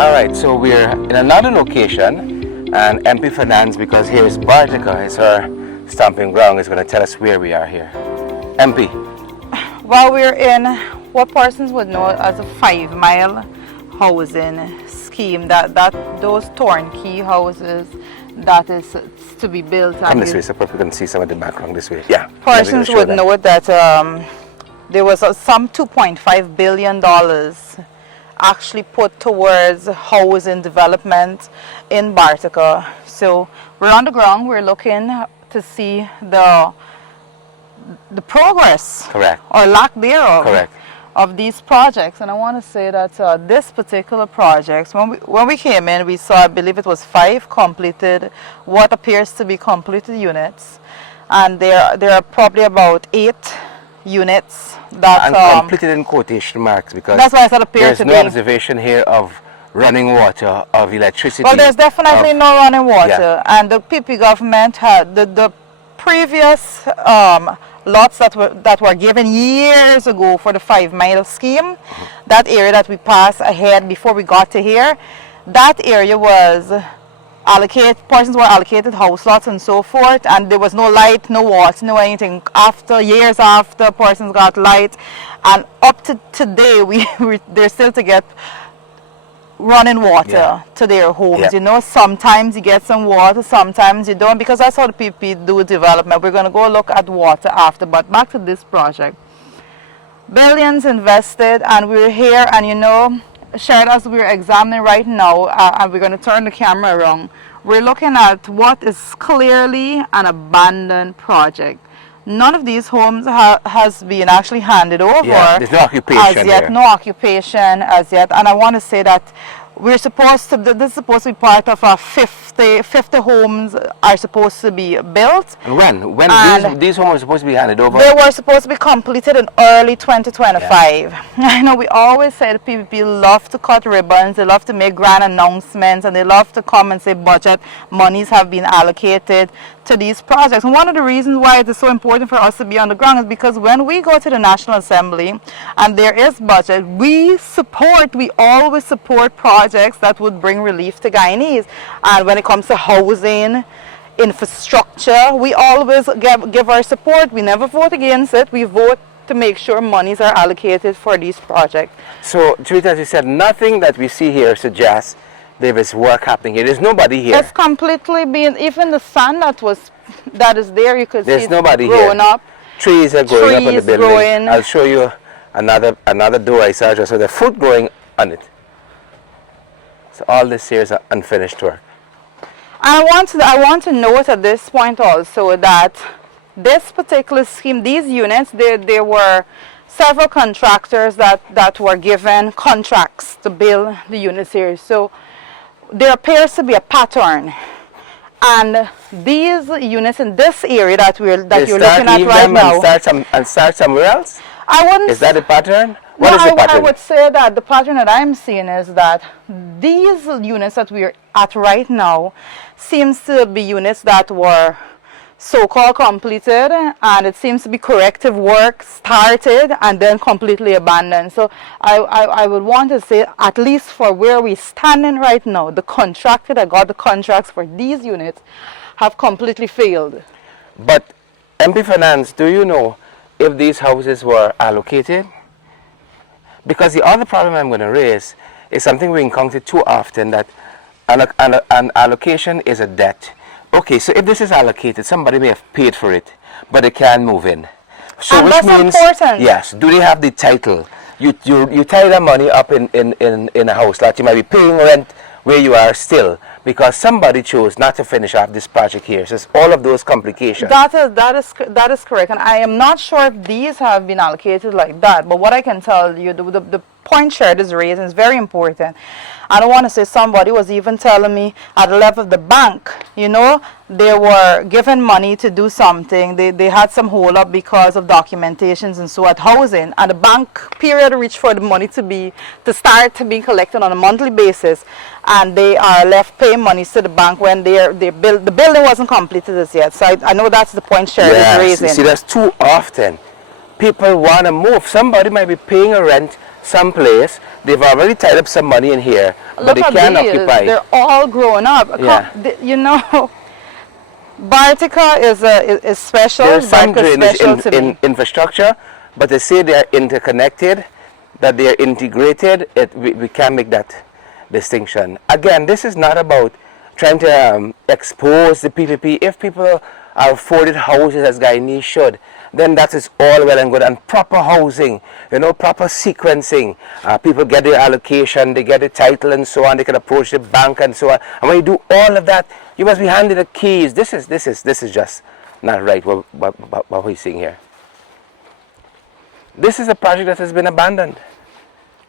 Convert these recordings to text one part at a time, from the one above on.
All right, so we're in another location, and MP Fernandes, because here is Bartica, is our stomping ground, is going to tell us where we are here. MP. Well, we're in what persons would know as a 5-mile housing scheme. Those turnkey houses that is to be built. Come this way, so people can see some of the background this way. Yeah. Persons would know that there was some $2.5 billion actually put towards housing development in Bartica. So we're on the ground. We're looking to see the progress, correct, or lack thereof, correct, of these projects. And I want to say that this particular project, when we came in, we saw, I believe it was 5 completed, what appears to be completed units, and there are probably about 8 units that completed in quotation marks, because that's why I said appears to be. There's no observation here of running water, of electricity. Well, there's definitely no running water, and the PP government had the previous lots that were given years ago for the 5-mile scheme. That area that we passed ahead before we got to here, that area was allocated, persons were allocated house lots and so forth, and there was no light, no water, no anything. Years after, persons got light, and up to today, they're still to get running water to their homes. You know, sometimes you get some water, sometimes you don't, because that's how the people do development. We're going to go look at water after, but back to this project. Billions invested, and we're here, and you know, Sherod, as we're examining right now, and we're going to turn the camera around, we're looking at what is clearly an abandoned project. None of these homes has been actually handed over. Yeah, there's no occupation as yet, here. no occupation as yet. And I want to say that this is supposed to be part of our 50 homes are supposed to be built. And when these homes were supposed to be handed over? They were supposed to be completed in early 2025. Yeah. I know we always say that people love to cut ribbons, they love to make grand announcements, and they love to come and say budget monies have been allocated to these projects. And one of the reasons why it is so important for us to be on the ground is because when we go to the National Assembly and there is budget, we always support projects that would bring relief to Guyanese. And when it comes to housing, infrastructure, we always give our support. We never vote against it. We vote to make sure monies are allocated for these projects. So, Juretha, as you said, nothing that we see here suggests there is work happening here. There's nobody here. It's completely been, even the sun that is there, you could there's see nobody growing here. up. Trees are growing up on the building. Growing. I'll show you another door I saw, so the fruit growing on it. So all this here is unfinished work. I want to note at this point also that this particular scheme, these units, there were several contractors that were given contracts to build the units here. So there appears to be a pattern, and these units in this area that you're looking at right now, and start somewhere else. I wouldn't. Is that a pattern? What is the pattern? I would say that the pattern that I'm seeing is that these units that we're at right now seems to be units that were so-called completed, and it seems to be corrective work started and then completely abandoned. So I would want to say, at least for where we're standing right now, the contractor that got the contracts for these units have completely failed. But MP Fernandes, do you know if these houses were allocated? Because the other problem I'm going to raise is something we encounter too often, that an allocation is a debt. Okay, so if this is allocated, somebody may have paid for it, but they can't move in. So and which that's means, important. yes, do they have the title? You tie that money up in a house that you might be paying rent where you are still, because somebody chose not to finish off this project here. So it's all of those complications. That is correct, and I am not sure if these have been allocated like that. But what I can tell you, the point Sherod is raising is very important. I don't want to say, somebody was even telling me at the level of the bank, you know, they were given money to do something. They had some hold up because of documentations and so at housing, and the bank period reached for the money to start being collected on a monthly basis, and they are left paying money to the bank when the building wasn't completed as yet. So I know that's the point Sherod is raising. You see, that's too often. People want to move. Somebody might be paying a rent someplace. They've already tied up some money in here, but they can't occupy. They're all grown up. Yeah. You know, Bartica is special. There's some Bartica is drainage special to me. infrastructure, but they say they are interconnected, that they are integrated. We can't make that distinction. Again, this is not about trying to expose the PPP. If people are afforded houses as Guyanese should, then that is all well and good. And proper housing, you know, proper sequencing. People get their allocation, they get the title and so on. They can approach the bank and so on. And when you do all of that, you must be handed the keys. This is just not right. What we're seeing here. This is a project that has been abandoned.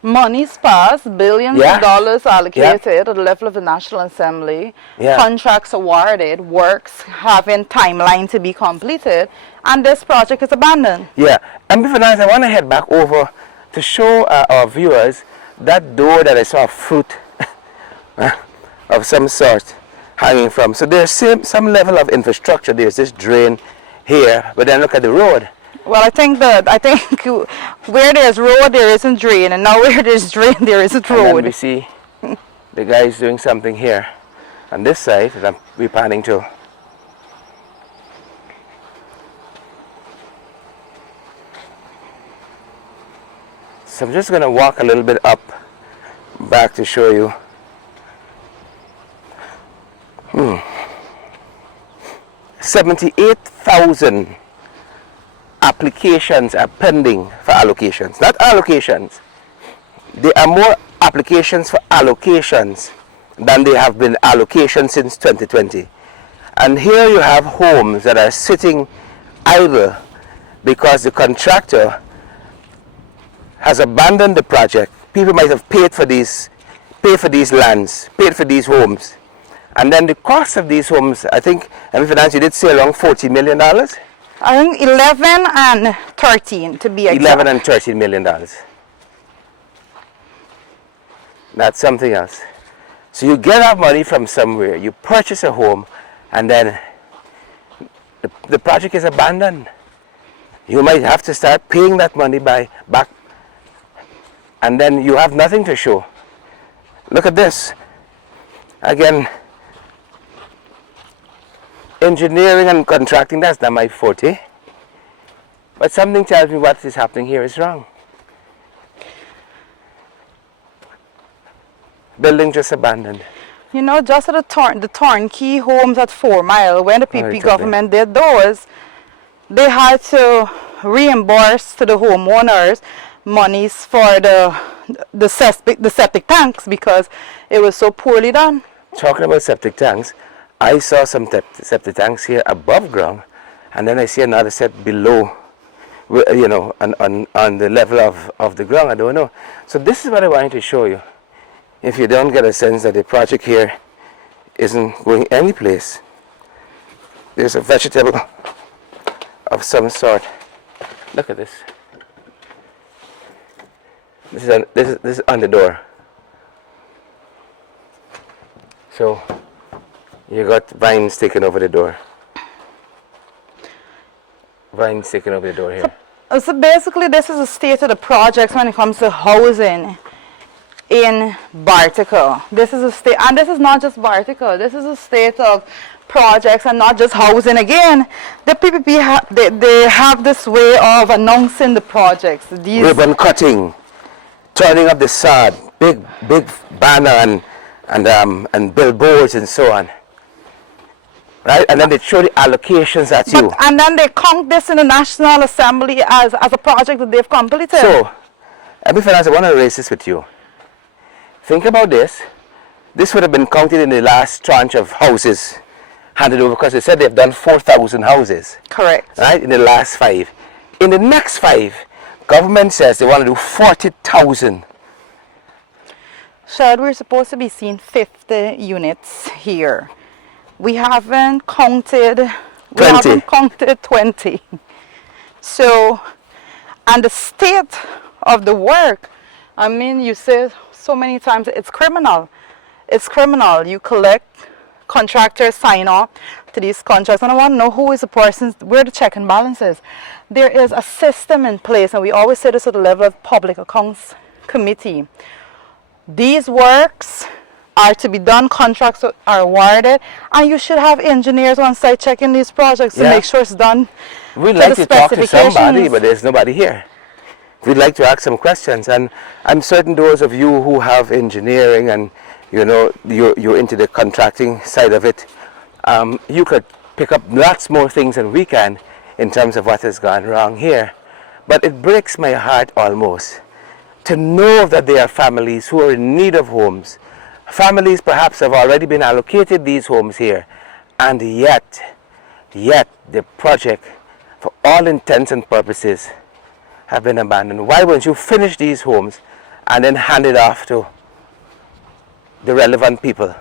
Money's passed, billions of dollars allocated at the level of the National Assembly, contracts awarded, works having timeline to be completed, and this project is abandoned. Yeah, and before that, I want to head back over to show our viewers that door that I saw fruit of some sort hanging from. So there's some level of infrastructure. There's this drain here, but then look at the road. Well, I think where there's road, there isn't drain, and now where there's drain, there isn't road. And then we see the guys doing something here on this side that we're planning to. So I'm just going to walk a little bit up back to show you. 78,000 applications are pending for allocations. Not allocations. There are more applications for allocations than there have been allocations since 2020. And here you have homes that are sitting idle because the contractor has abandoned the project. People might have paid for these lands, paid for these homes. And then the cost of these homes, I think, Fernandes, you did say around $40 million? I think 11 and 13 to be exact. 11 and $13 million. That's something else. So you get that money from somewhere, you purchase a home, and then the project is abandoned. You might have to start paying that money back, and then you have nothing to show. Look at this. Again, engineering and contracting, that's not my forte. But something tells me what is happening here is wrong. Building just abandoned. You know, just at the turnkey homes at 4 Mile, when the PP government did those, they had to reimburse to the homeowners monies for the septic tanks because it was so poorly done. Talking about septic tanks, I saw some septic tanks here above ground, and then I see another set below, you know, on the level of the ground. I don't know. So this is what I wanted to show you. If you don't get a sense that the project here isn't going any place, there's a vegetable of some sort. Look at this. This is on the door. So you got vines taking over the door. Vines taking over the door here. So basically this is the state of the projects when it comes to housing in Bartica. This is a state, and this is not just Bartica, this is a state of projects and not just housing. Again, the PPP they have this way of announcing the projects. These ribbon cutting, turning up the sod, big banner and billboards and so on. Right? And then they show the allocations at you. And then they count this in the National Assembly as a project that they've completed. So, Fernandes, I want to raise this with you. Think about this. This would have been counted in the last tranche of houses handed over because they said they've done 4,000 houses. Correct. Right? In the last 5. In the next 5, government says they want to do 40,000. Sherod, we're supposed to be seeing 50 units here. We haven't counted 20. So, and the state of the work, I mean, you say so many times, it's criminal. It's criminal. You collect, contractors sign off to these contracts, and I want to know who is the person, where the check and balances. There is a system in place, and we always say this at the level of public accounts. committee. These works are to be done, contracts are awarded, and you should have engineers on site checking these projects to make sure it's done. We'd like to talk to somebody, but there's nobody here. We'd like to ask some questions, and I'm certain those of you who have engineering and you know you're into the contracting side of it, you could pick up lots more things than we can in terms of what has gone wrong here. But it breaks my heart almost to know that there are families who are in need of homes. Families perhaps have already been allocated these homes here, and yet the project, for all intents and purposes, have been abandoned. Why won't you finish these homes and then hand it off to the relevant people?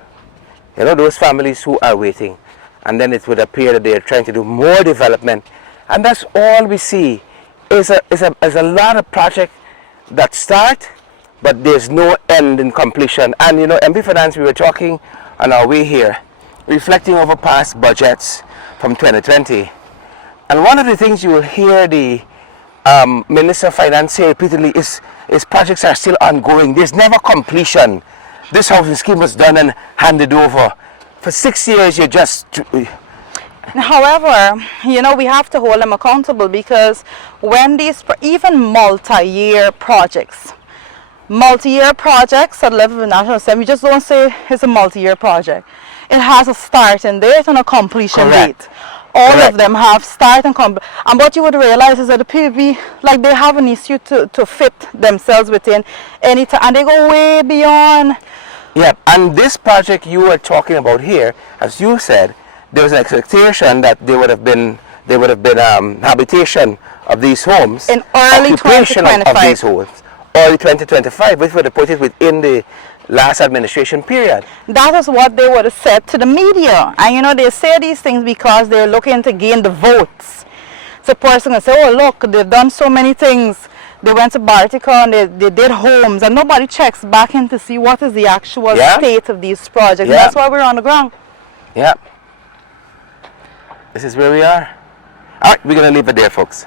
You know, those families who are waiting, and then it would appear that they are trying to do more development, and that's all we see. Is a lot of projects that start, but there's no end in completion. And you know, MP Finance, we were talking on our way here, reflecting over past budgets from 2020. And one of the things you will hear the Minister of Finance say repeatedly is projects are still ongoing. There's never completion. This housing scheme was done and handed over. For 6 years, you just... However, you know, we have to hold them accountable, because when these, even multi-year projects at the level of the National Assembly, just don't say it's a multi-year project. It has a starting date and a completion date. All of them have start and completion. And what you would realize is that the PB, like, they have an issue to fit themselves within any time, and they go way beyond. Yeah, and this project you are talking about here, as you said, there was an expectation that there would have been habitation of these homes in early 2025. of these homes, early 2025, which would have put it within the last administration period. That is what they would have said to the media. And you know, they say these things because they're looking to gain the votes. So a person can say, oh look, they've done so many things. They went to Bartica and they did homes, and nobody checks back in to see what is the actual state of these projects. And that's why we're on the ground. Yeah. This is where we are. All right, we're going to leave it there, folks.